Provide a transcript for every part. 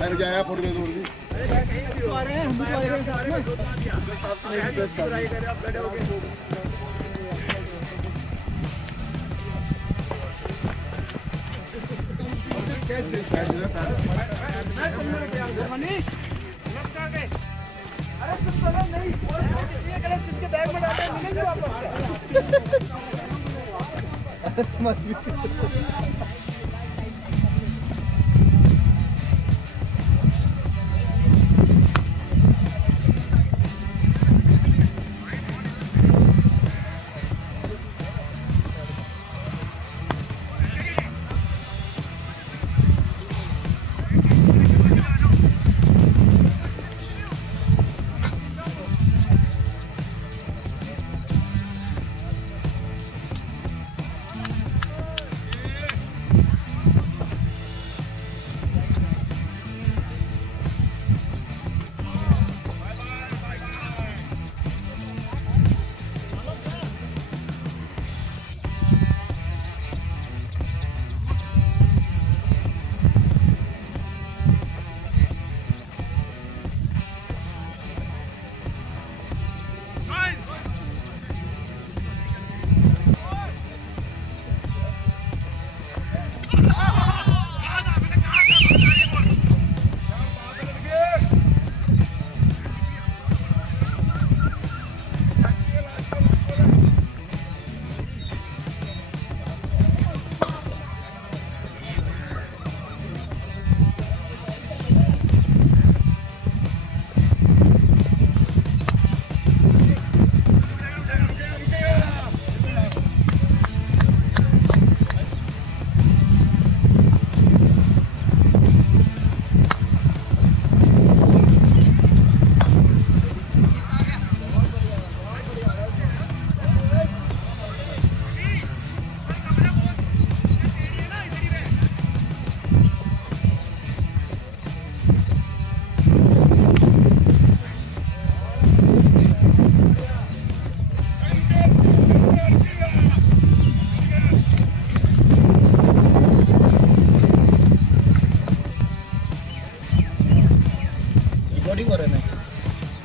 मैंने क्या आया फोटो दूर भी आ रहे हैं हम भी आ रहे अरे तुम चलो नहीं ये गलत किसके बैग में डालते हैं मिलेंगे वापस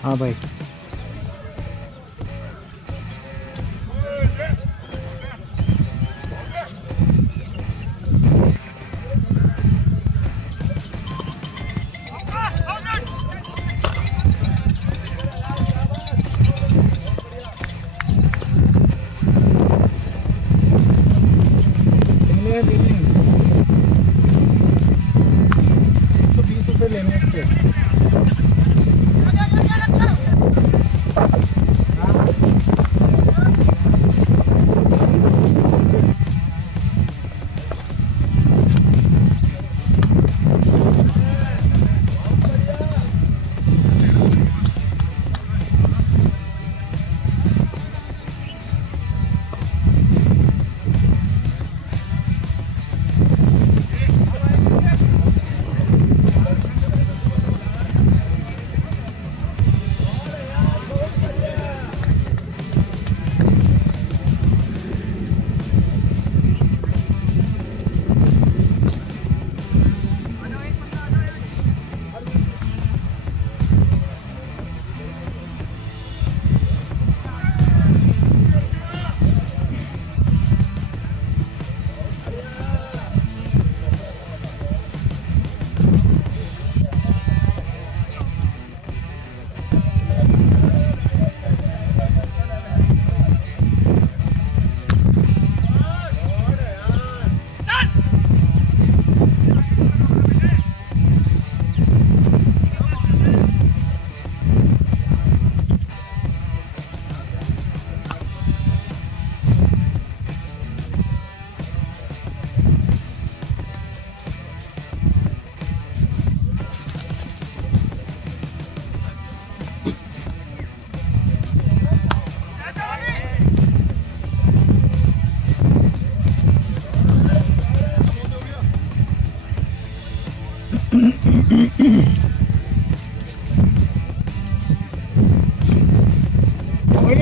हाँ भाई ₹120 लेने के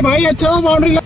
भाई अच्छा बाउंड्री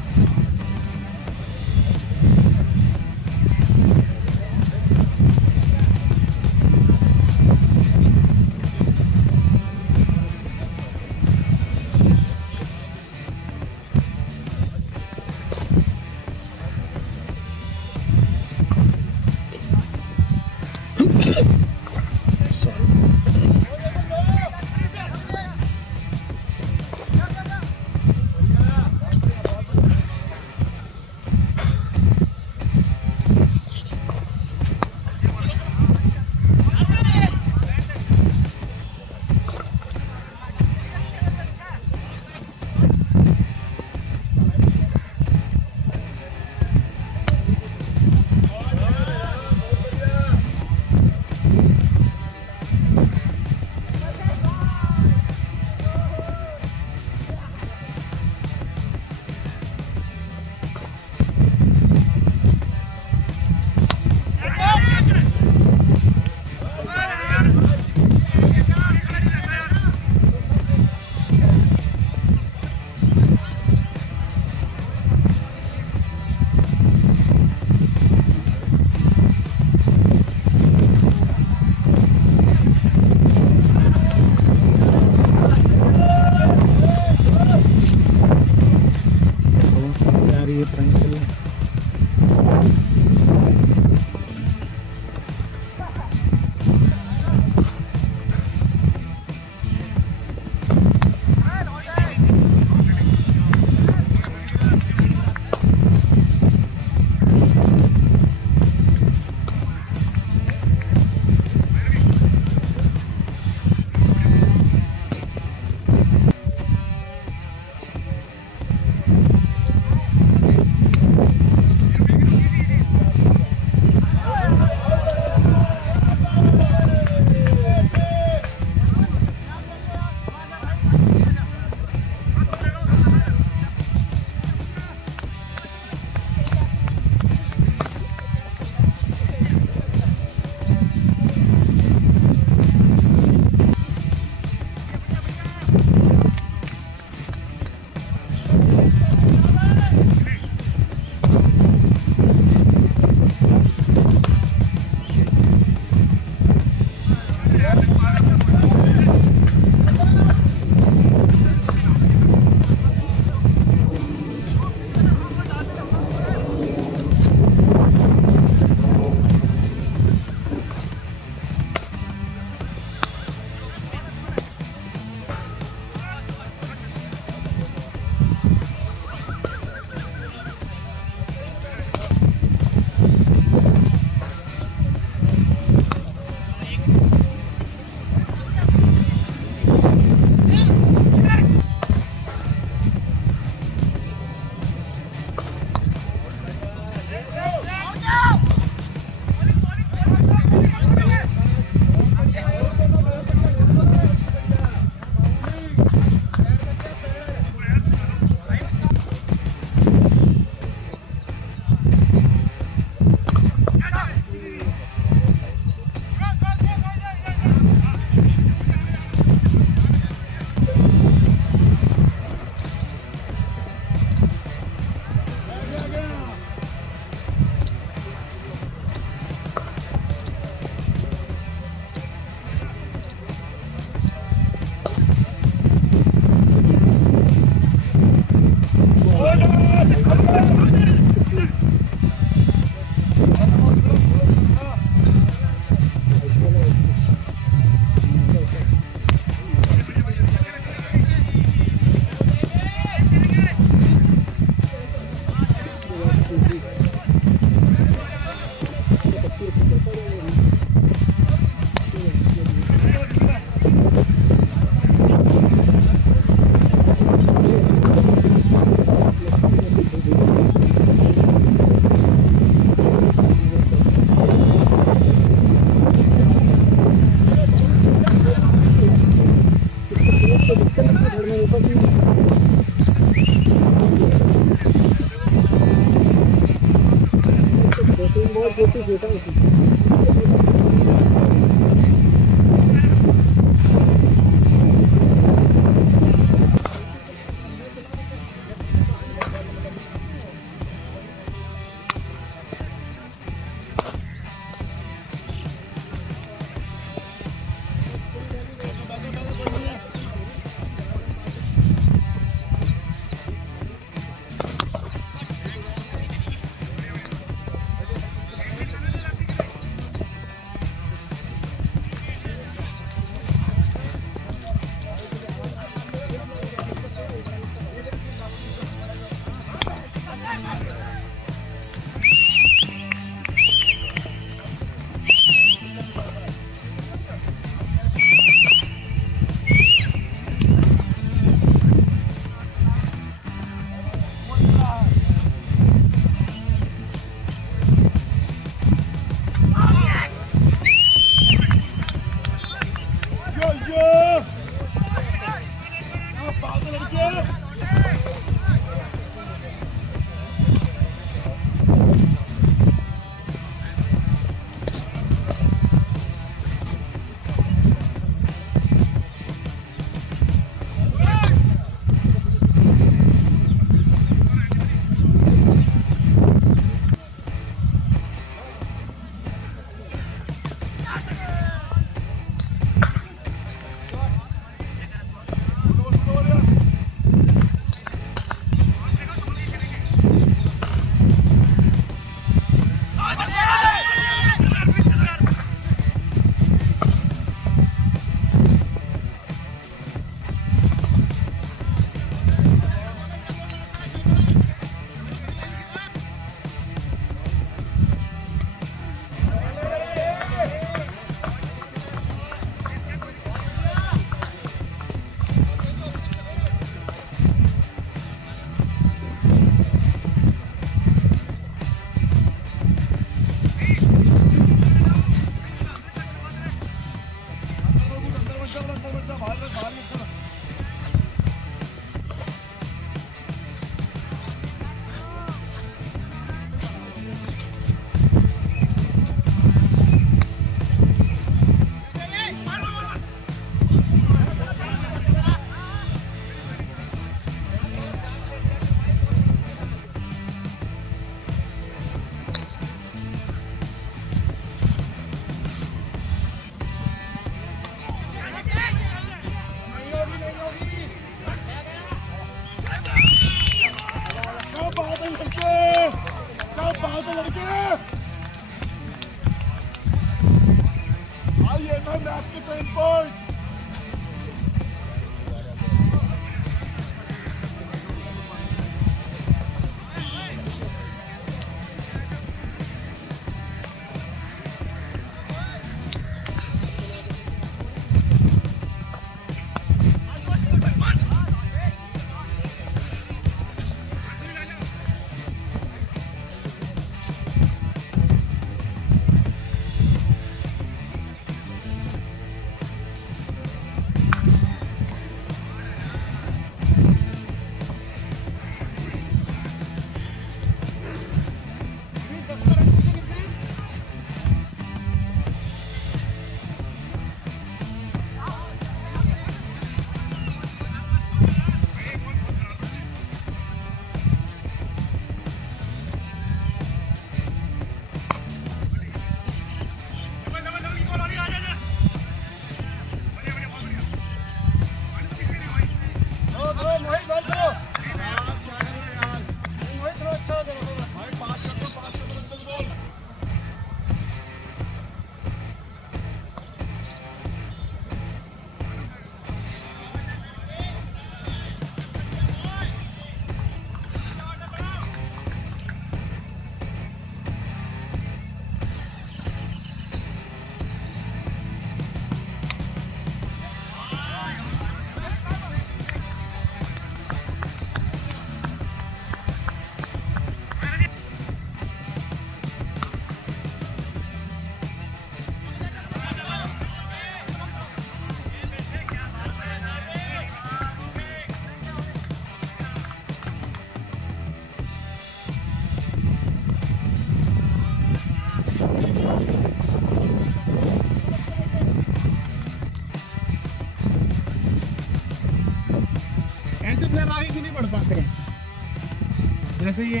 जैसे ये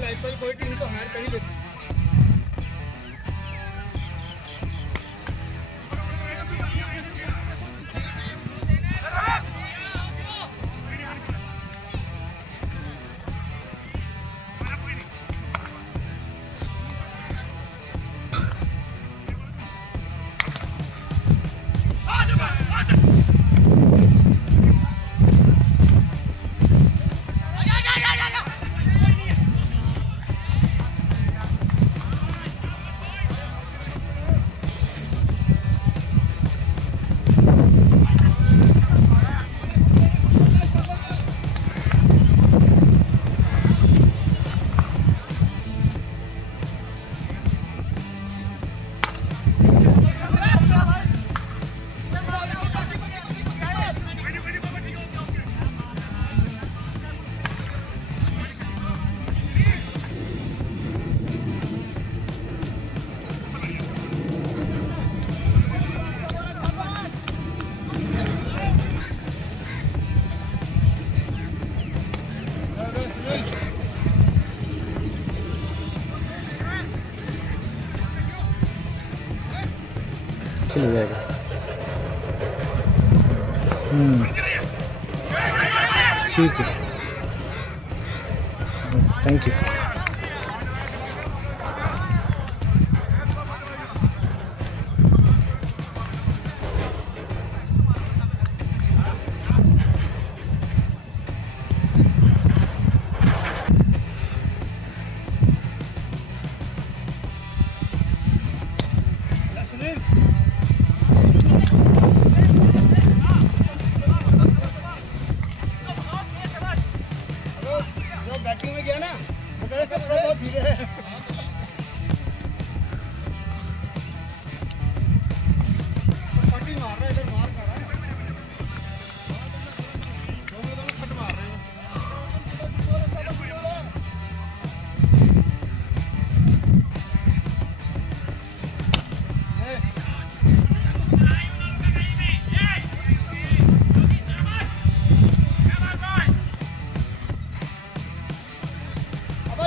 आईपीएल कोई टीम तो हार कर ही लेती। खेल जाएगा। ठीक है, थैंक यू। बैटिंग में गया ना वो कह रहे सब बहुत धीरे है। फटी मार रहा है, इधर मार कर रहा है, दोनों फट मार रहे हैं।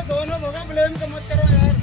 दोनों होगा, ब्लेम को मत करो यार।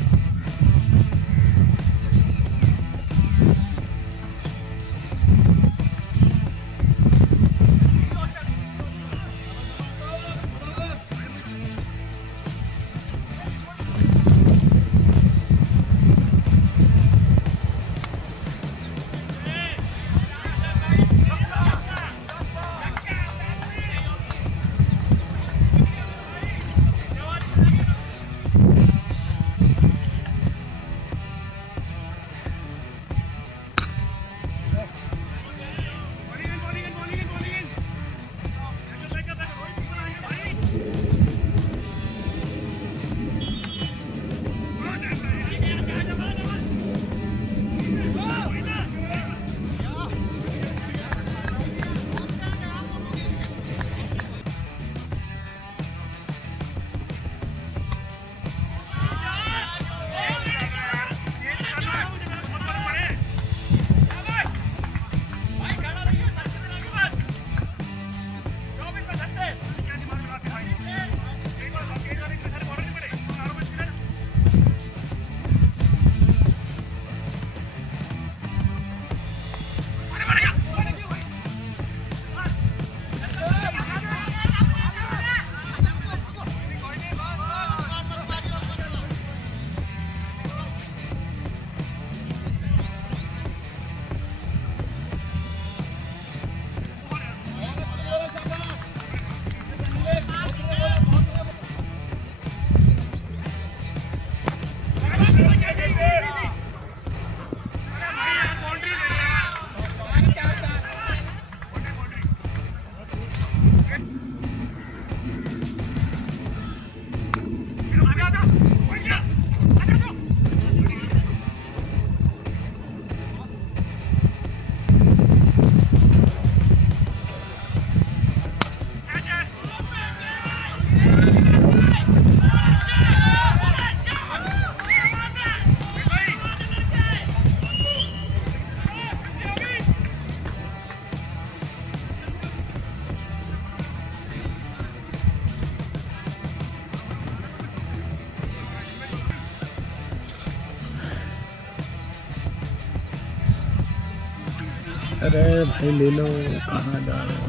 अरे भाई ले लो, कहाँ जा रहे हो?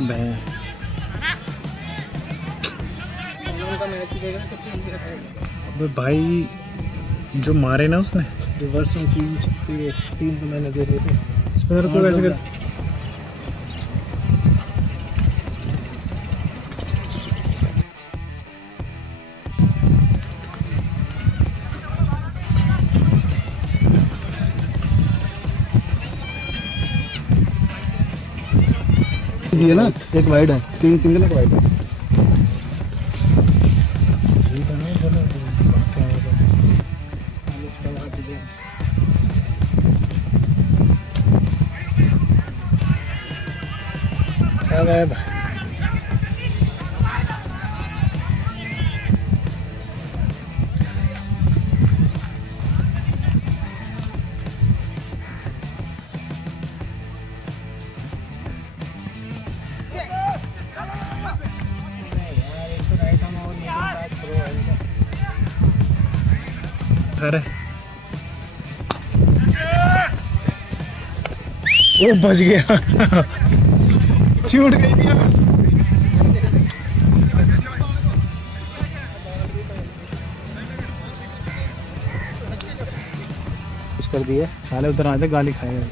भैंस अबे भाई, जो मारे ना उसने रिवर्स में 3 तो मैंने दे दिए थे। स्पिनर को वैसे कर। ये ना एक वाइड है, 3 सिंगल एक वाइड है। अरे वो बच गया। छूट गई थी। कुछ कर दिए साले, उधर आते गाली खाएगा।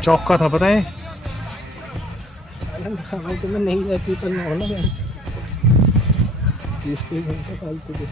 चौका था पता है। तुम्हें नहीं जाती पर ना होना घंटे फालतू के।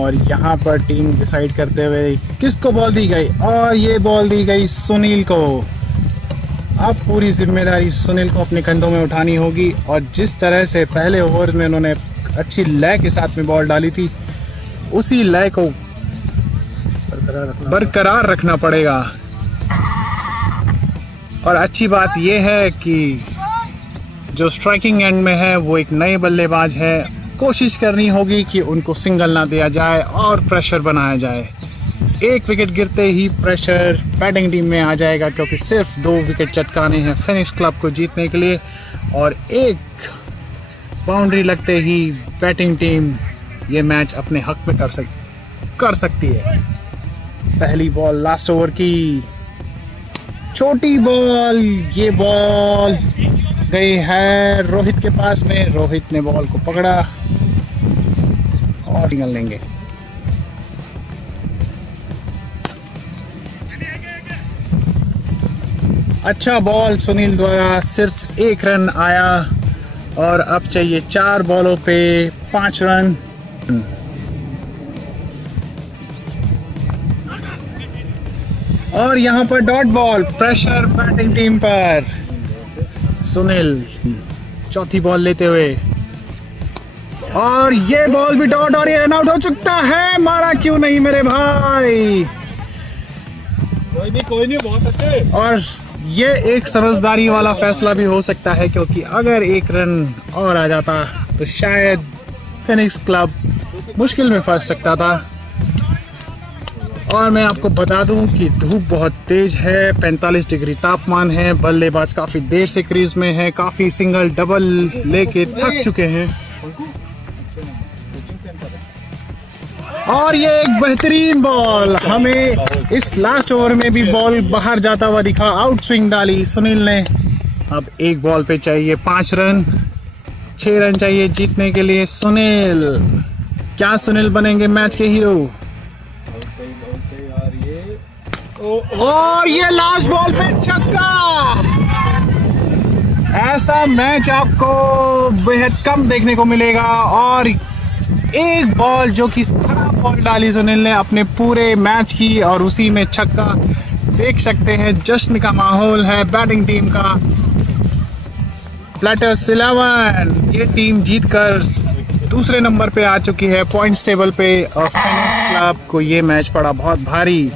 और यहाँ पर टीम डिसाइड करते हुए किसको बॉल दी गई, और ये बॉल दी गई सुनील को। अब पूरी जिम्मेदारी सुनील को अपने कंधों में उठानी होगी, और जिस तरह से पहले ओवर में उन्होंने अच्छी लय के साथ में बॉल डाली थी, उसी लय को बरकरार रखना पड़ेगा। और अच्छी बात यह है कि जो स्ट्राइकिंग एंड में है वो एक नए बल्लेबाज है। कोशिश करनी होगी कि उनको सिंगल ना दिया जाए और प्रेशर बनाया जाए। एक विकेट गिरते ही प्रेशर बैटिंग टीम में आ जाएगा, क्योंकि सिर्फ 2 विकेट चटकाने हैं फिनिक्स क्लब को जीतने के लिए, और एक बाउंड्री लगते ही बैटिंग टीम ये मैच अपने हक में कर सकती है। पहली बॉल लास्ट ओवर की छोटी बॉल, ये बॉल गई है रोहित के पास में। रोहित ने बॉल को पकड़ा और निकल लेंगे। अच्छा बॉल सुनील द्वारा, सिर्फ 1 रन आया, और अब चाहिए 4 बॉलों पे 5 रन। और यहाँ पर dot ball, pressure batting team पर। सुनील चौथी बॉल लेते हुए, और ये बॉल भी डॉट, और ये रन आउट हो चुका है। मारा क्यों नहीं मेरे भाई। कोई नहीं, बहुत अच्छे। और ये एक समझदारी वाला फैसला भी हो सकता है, क्योंकि अगर 1 रन और आ जाता तो शायद फिनिक्स क्लब मुश्किल में फंस सकता था। और मैं आपको बता दूं कि धूप बहुत तेज है, 45 डिग्री तापमान है, बल्लेबाज काफ़ी देर से क्रीज में है, काफ़ी सिंगल डबल लेके थक चुके हैं। और ये एक बेहतरीन बॉल, हमें इस लास्ट ओवर में भी बॉल बाहर जाता हुआ दिखा। आउट स्विंग डाली सुनील ने, अब एक बॉल पे चाहिए 5 रन, 6 रन चाहिए जीतने के लिए। सुनील, क्या सुनील बनेंगे मैच के हीरो? और ये लास्ट बॉल पे छक्का। ऐसा मैच आपको बेहद कम देखने को मिलेगा। और एक बॉल जो कि खराब बॉल डाली सुनील ने अपने पूरे मैच की, और उसी में छक्का। देख सकते हैं जश्न का माहौल है बैटिंग टीम का। प्लेटर्स 11 ये टीम जीतकर दूसरे नंबर पे आ चुकी है पॉइंट्स टेबल पे, और फेनिक्स क्लब को ये मैच पड़ा बहुत भारी।